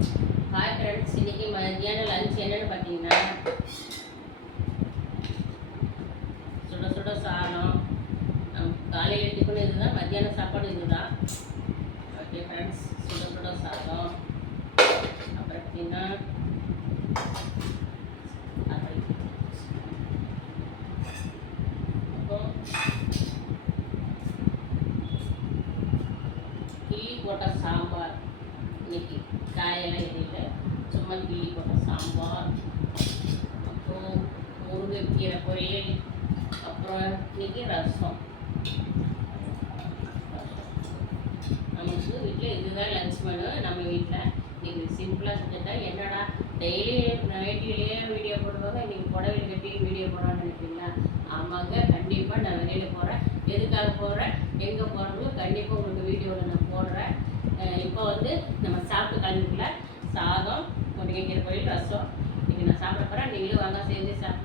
Hi friends, இன்றைக்கி மதியானம் lunch என்னென்னு பார்த்தீங்கன்னா சுட சுட சாதம். காலையில் டிஃபன் இதுதான், மத்தியானம் சாப்பாடு இதுதான். ஓகே ஃப்ரெண்ட்ஸ், சுட சுட சாதம். அப்புறம் பார்த்தீங்கன்னா கிள்ளி போட்ட சாம்பார். இன்னைக்கு காயெல்லாம் எதில் சும்மா கிள்ளி போட்ட சாம்பார். அப்புறம் முருங்கைக்கீரை பொரியல். அப்புறம் இன்னைக்கு ரசம். நமக்கு வீட்டில் இதுதான் லஞ்ச் மெனு. நம்ம வீட்டில் இன்றைக்கி சிம்பிளாக செஞ்சுட்டா என்னடா டெய்லி நைட்டிலேயே வீடியோ போடுவாங்க, இன்றைக்கி புடவையில் கட்டி வீடியோ போடலான்னு நினைக்கிறீங்களா? ஆமாங்க, கண்டிப்பாக நான் வெளியில் போகிறேன். எதுக்காக போகிறேன், எங்கே போகிறோங்களோ கண்டிப்பாக உங்களுக்கு வீடியோவில் நான் போடுறேன். இப்போ வந்து நம்ம சாப்பிட்டு கலந்துக்கல சாதம், முருங்கைக்கீரை பொரியல், ரசம். இன்றைக்கி நான் சாப்பிட போகிறேன். நீங்களும் வாங்க சேர்ந்து சாப்பிட்டு